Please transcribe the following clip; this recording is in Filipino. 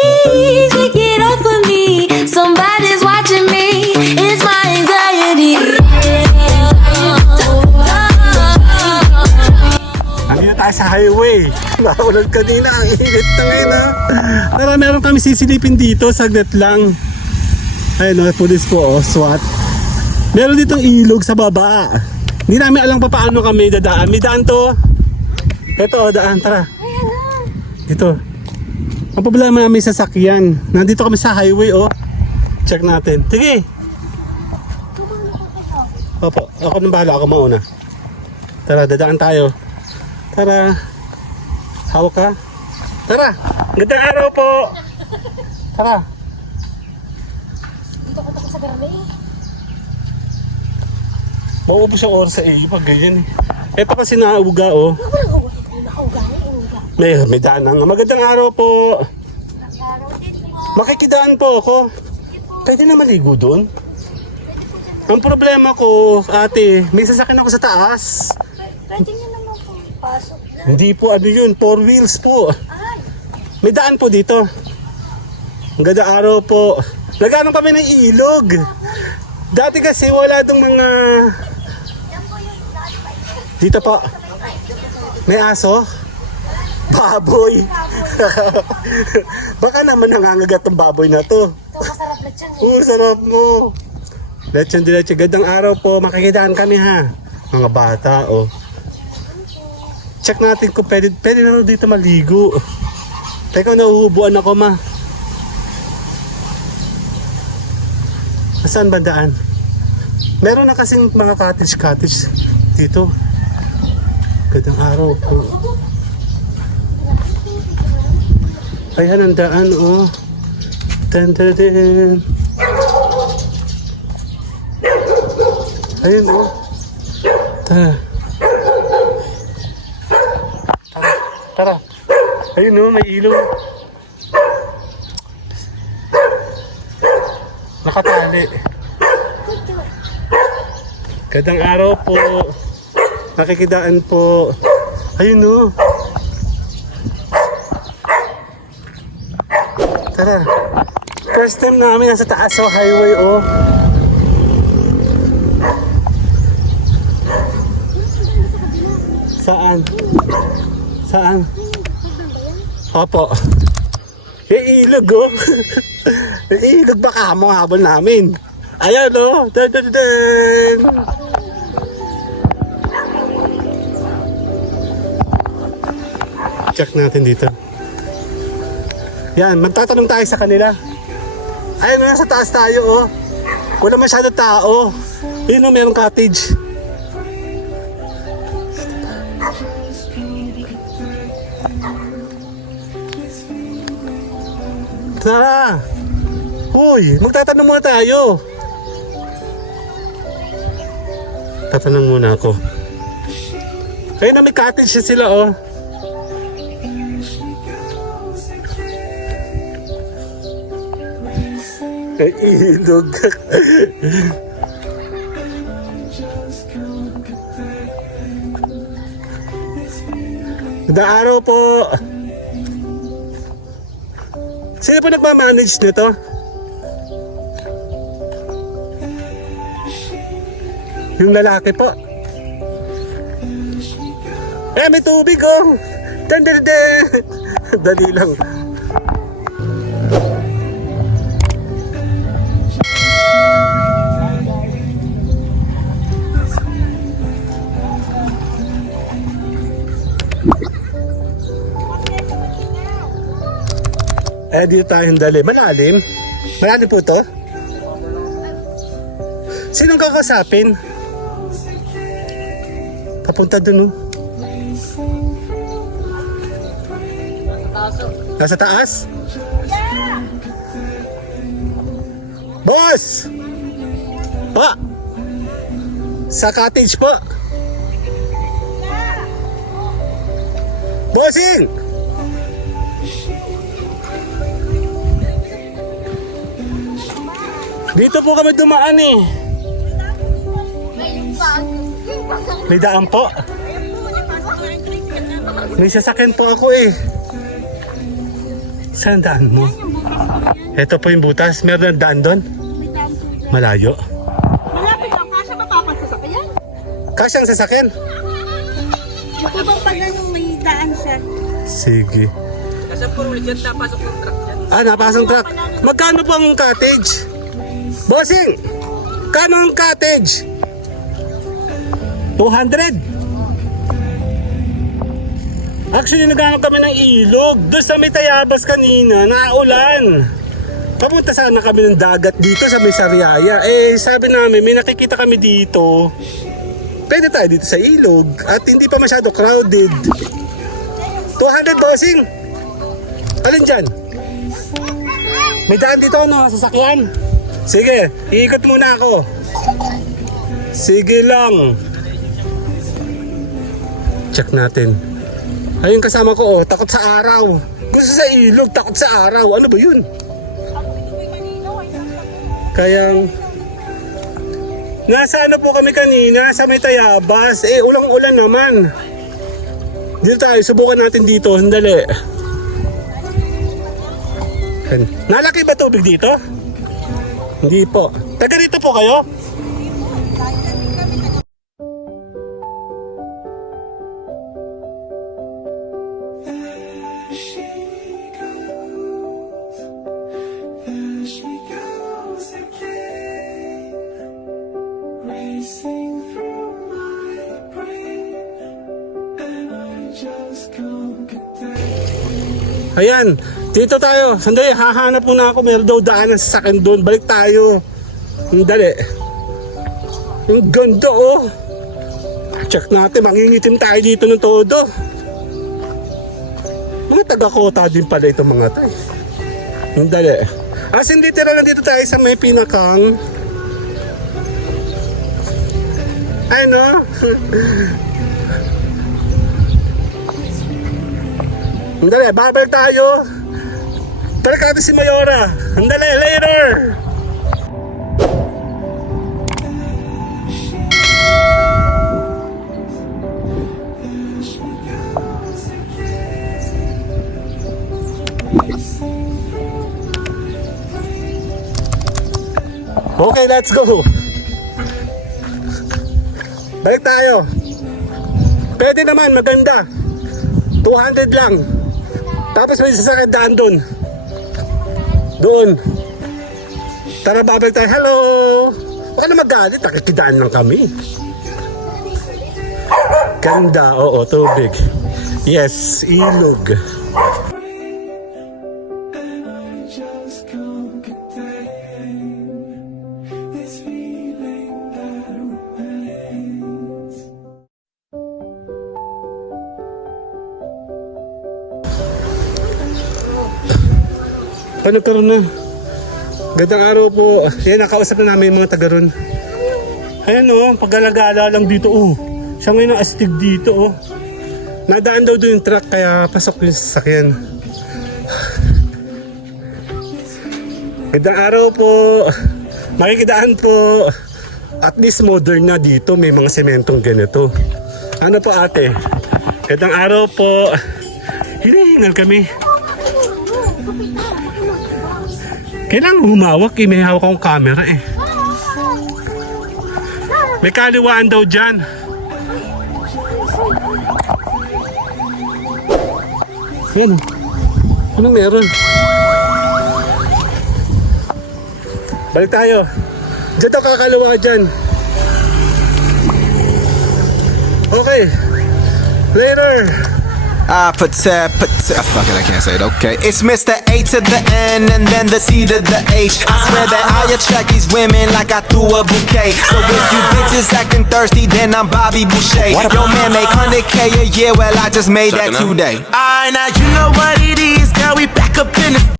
Please take it off of me. Somebody's watching me. It's my anxiety. Nandito tayo sa highway. Nakulog kanina. Ang init na ngayon ha. Pero meron kami sisilipin dito. Saglit lang. Ayun o, police po o, SWAT. Meron ditong ilog sa baba. Hindi namin alam pa paano kami dadaan. May daan to. Ito o, daan. Tara. Dito. Ang problema namin sa sasakyan. Nandito kami sa highway o. Check natin. Sige. Opo, ako nang bahala. Ako mauna. Tara, dadaan tayo. Tara. Hawak ka. Tara. Gandang araw po. Tara. Dito ko sa garami eh. Mauubos ang oras sa iyo pag ganyan eh. Ito kasi nauga oh. May daan nga. Magandang araw po. Makikidaan po ako. Pwede na maligo doon? Ang problema ko, ate, may sasakyan ako sa taas. Pwede nyo naman po pasok. Hindi po ano yun, 4 wheels po. May daan po dito. Magandang araw po. Nag-ano kami ng ilog. Dati kasi wala dong mga... Dito po. May aso? Baboy. Baka naman nangangagat ang baboy na to. Ito masarap na dyan eh. Sarap mo. Lechon de leche. Gandang araw po. Makikitaan kami ha. Mga bata oh. Check natin kung pwede na dito maligo. Teka, nauhubuan ako ma. Saan ba daan? Meron na kasing mga cottage dito. Gandang araw po. Ayan ang daan oh. Ten. Ayan oh. Tara. Ayun oh, may ilaw. Nakatali. Gandang araw po. Nakikidaan po. Ayun o. Tara. First time namin nasa taas o highway o. Saan? Opo. Ilog o. Ilog baka mo habol namin. Ayan o. Check natin dito. Yan, magtatanong tayo sa kanila. Ayun, nasa taas tayo oh. Wala masyado tao. Yun oh, merong cottage. Tara. Hoy, magtatanong muna tayo. Tatanong muna ako. Ayun na, may cottage sila oh. Ay, ilog. Gandang araw po. Sino po nagmamanage nito? Yung lalaki po. May tubig oh. Dali lang. Dito tayong dali. Malalim? Malalim po to? Sinong kakasapin? Papunta dun oh. Nasa taas? Boss! Pa! Sa cottage po. Bossing! Dito po kami dumaan eh. May daan po. May sasakyan po ako eh. Saan daan mo? Ito po yung butas. Meron na daan doon? May daan po dyan. Malayo. Malapit lang, kasya matapag sa sakayan. Kasyang sasakyan? Ito bang pag yung may daan siya? Sige. Kasi po dyan napasok ng truck dyan. Napasang truck. Magkano po ang cottage? Bossing! Kano ang cottage? 200? Actually, naghanap kami ng ilog. Doon sa may Tayabas kanina, naulan. Papunta sana kami ng dagat dito sa may Sariaya. Sabi namin, may nakikita kami dito. Pwede tayo dito sa ilog at hindi pa masyado crowded. 200, bossing! Alin dyan? May daan dito, no? Sasakyan? Sige, iikot muna ako. Sige lang. Check natin. Ayun kasama ko, takot sa araw. Gusto sa ilog, takot sa araw. Ano ba yun? Kaya, nasa ano po kami kanina, sa may Tayabas. Ulang-ulan naman. Dito tayo, subukan natin dito. Sandali. Nalaki ba tubig dito? Hindi po. Taga rito po kayo? Ayan, dito tayo. Sandali, hahanap muna ako. Meron daw daanan sa akin doon. Balik tayo. Sandali. Ang ganda oh. Check natin, mangingitim tayo dito ng todo. Mga taga-kota din pala itong mga to. Sandali. As in literal lang dito tayo sa may pinakang ano? Andali, babalik tayo. Balik natin si Mayora. Andali, later. Okay, let's go. Balik tayo. Pwede naman, maganda. 200 lang. Tapos may sasakyan daan doon. Doon. Tara, babalik tayo. Hello! Huwag na magalit. Nakikidaan lang kami. Ganda. Oo, tubig. Yes, ilog. Nagkaroon na. Gandang araw po. Yan, nakausap na namin yung mga taga ron. Ayan o, pag-alagala lang dito. Siya ngayon ang astig dito o. Nadaan daw doon yung truck kaya pasok yung sasakyan. Gandang araw po. Makikidaan po. At least modern na dito. May mga sementong ganito. Ano po ate? Gandang araw po. Hinihingal kami. Kailangan humawak eh. May hawak akong camera eh. May kaliwaan daw dyan. Yan. Anong meron? Balik tayo. Diyan daw kakaliwa dyan. Okay. Later. Fuck it, I can't say it, okay. It's Mr. A to the N and then the C to the H. I swear that I attract these women like I threw a bouquet. So if you bitches acting thirsty, then I'm Bobby Boucher. Yo man make 100K a year, well I just made that today. Alright, now you know what it is, girl, we back up in the